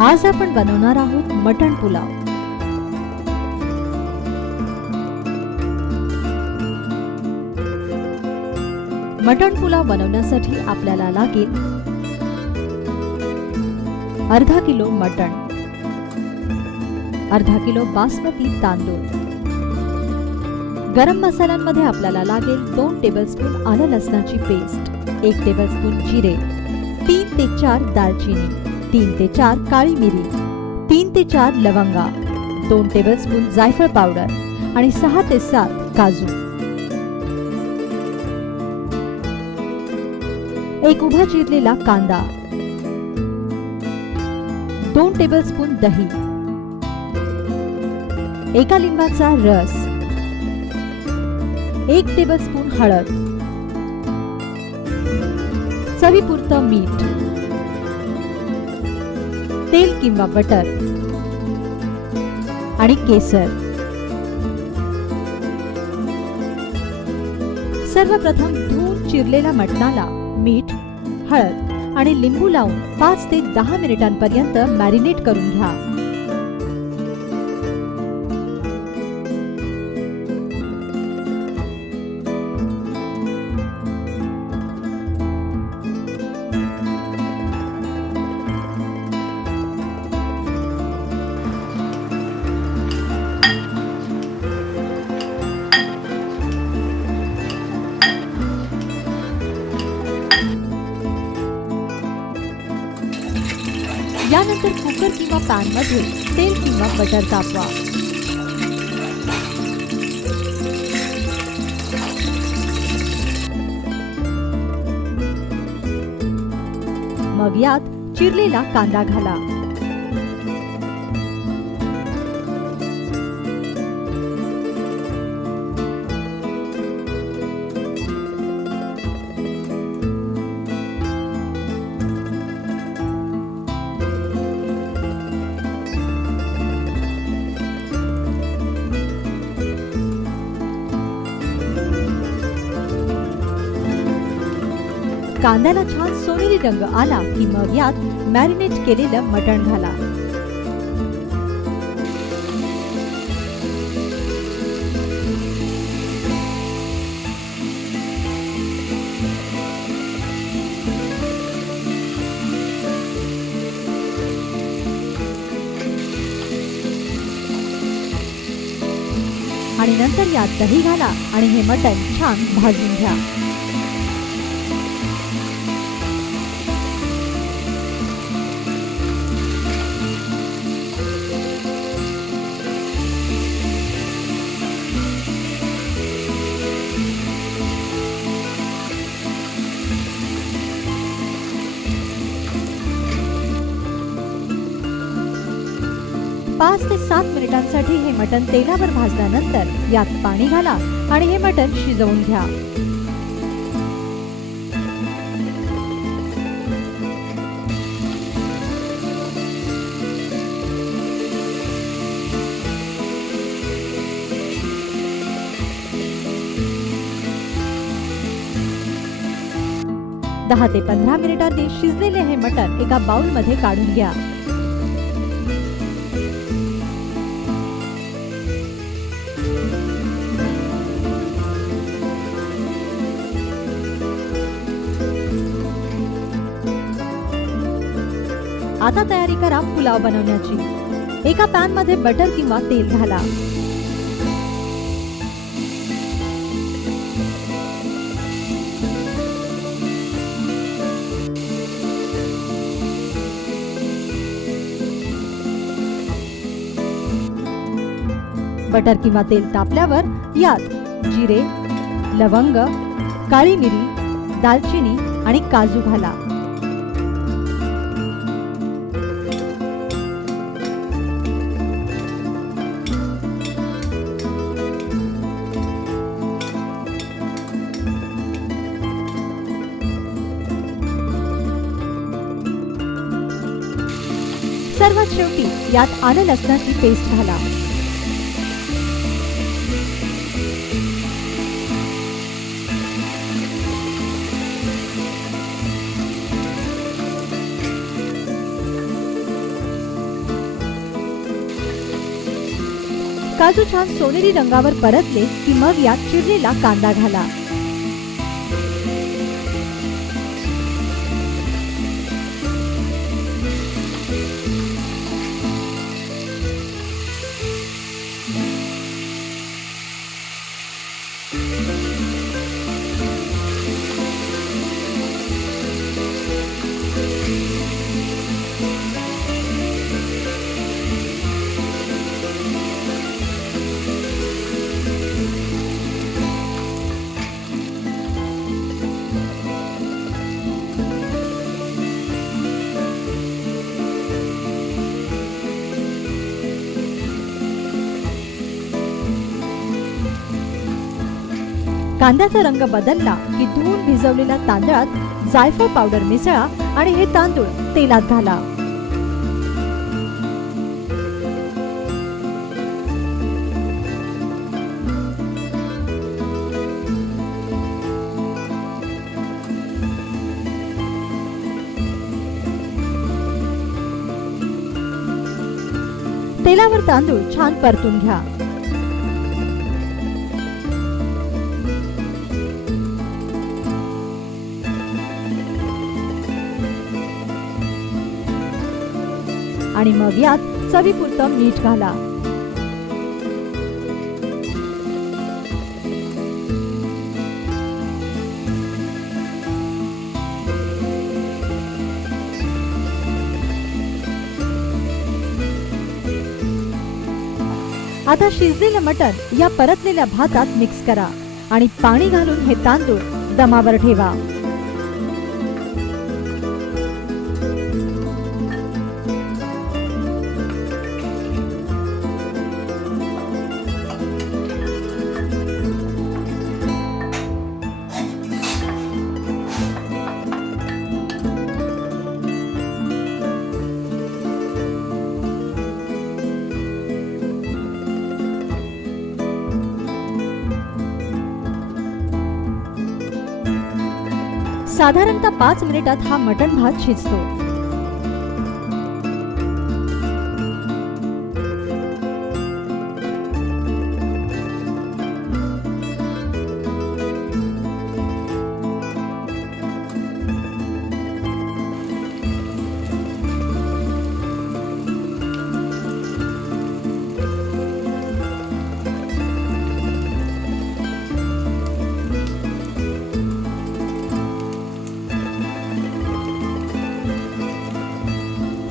आज आपण बनवणार आहोत मटण पुलाव। मटण पुलाव बनवण्यासाठी आपल्याला लागेल अर्धा किलो मटण, अर्धा किलो बासमती तांदूळ, गरम मसाल्यांमध्ये आपल्याला लागेल 2 टेबलस्पून आलं लसणाची पेस्ट, 1 टेबलस्पून जिरे, 3 ते 4 दालचिनी, 3 ते 4 काळी मिरी, 3 ते 4 लवंगा, 2 टेबलस्पून जायफळ पावडर आणि 6 ते 7 काजू। एक उभा चिरलेला कांदा, 2 टेबलस्पून दही, 1 लिंबाचा रस, 1 टेबलस्पून हळद, चवीपुरतं मीठ, तेल किंवा बटर आणि केसर। सर्वप्रथम धुवून चिरलेल्या मटणाला मीठ, हळद आणि लिंबू लावून 5 ते 10 मिनिटांपर्यंत मॅरिनेट करून घ्या। यानंतर कुकर किंवा पॅन मध्ये तेल किंवा बटर तापवा। मग यात चिरलेला कांदा घाला, कांद्याला छान सोनेरी रंग आला की मग यात मॅरिनेट केलेलं मटण घाला। आणि नंतर यात दही घाला आणि हे मटण छान भाजून घ्या। पाच ते 7 मिनिटांसाठी हे मटण तेलावर भाजल्यानंतर यात पाणी घाला आणि हे मटण शिजवून घ्या। दहा ते 15 मिनिटांनी शिजलेले हे मटण एका बाउल मध्ये काढून घ्या। आता तयारी करा पुलाव बनवण्याची। एका पॅन मध्ये बटर किंवा तेल घाला, बटर किंवा तेल तापल्यावर यात जिरे, लवंग, काळी मिरी, दालचिनी आणि काजू घाला। सर्वात शेवटी यात आलं लसणाची पेस्ट घाला। काजू छान सोनेरी रंगावर परतले की मग यात चिरलेला कांदा घाला. कांद्याचा रंग बदलला की धुवून भिजवलेल्या तांदळात जायफळ पावडर मिसळा आणि हे तांदूळ तेलात घाला. तेलावर तांदूळ छान परतून घ्या. आणि मग यात चवीपुरतं मीठ घाला. आता शिजलेलं मटण या परतलेल्या भातात मिक्स करा आणि पाणी घालून हे तांदूळ दमावर ठेवा. साधारणतः 5 मिनिटात हा मटण भात शिजतो.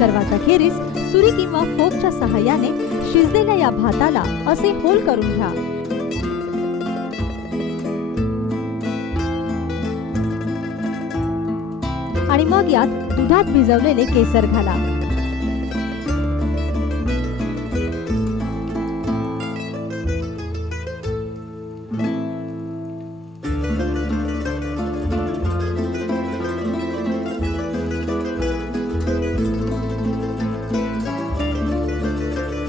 सर्वात अखेरीस सुरी किंवा फोकच्या सहाय्याने शिजलेल्या या भाताला असे होल करून घ्या. आणि मग यात दुधात भिजवलेले केसर घाला.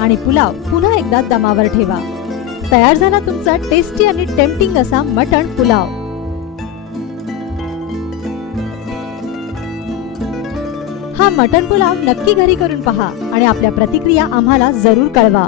आणि पुलाव पुन्हा एकदा दमावर ठेवा. तयार झाला तुमचा टेस्टी आणि टेम्पटिंग असा मटण पुलाव. हा मटण पुलाव नक्की घरी करून पहा आणि आपल्या प्रतिक्रिया आम्हाला जरूर कळवा.